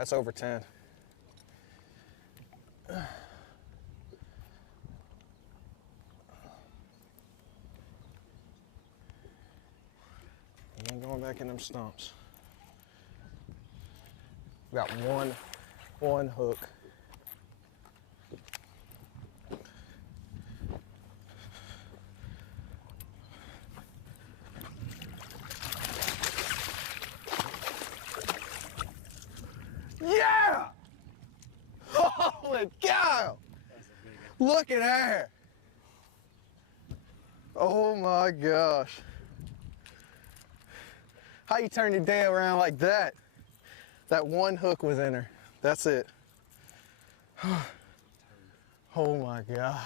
That's over 10. You ain't going back in them stumps. Got one hook. Yeah! Holy cow! Look at her! Oh my gosh. How you turn your day around like that? That one hook was in her. That's it. Oh my gosh.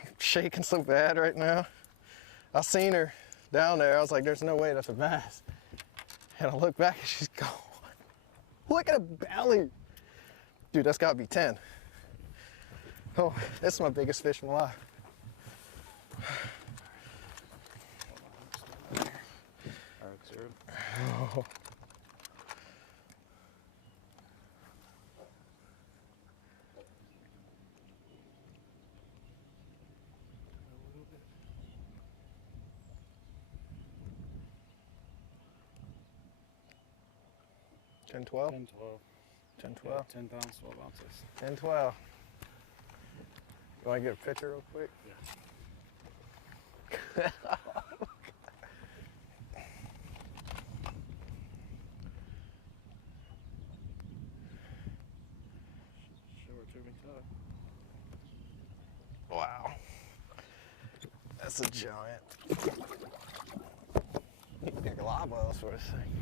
I'm shaking so bad right now. I seen her down there. I was like, there's no way that's a bass. And I look back and she's gone. Look at her belly. Dude, that's gotta be 10. Oh, that's my biggest fish in my life. Oh. Ten, 12? 10, 12. 10, 12? Yeah, 10 pounds, 12 ounces. 10, 12. You want to get a picture real quick? Yeah. Show her to me, too. Wow. That's a giant. You can get a lot of oils for this thing.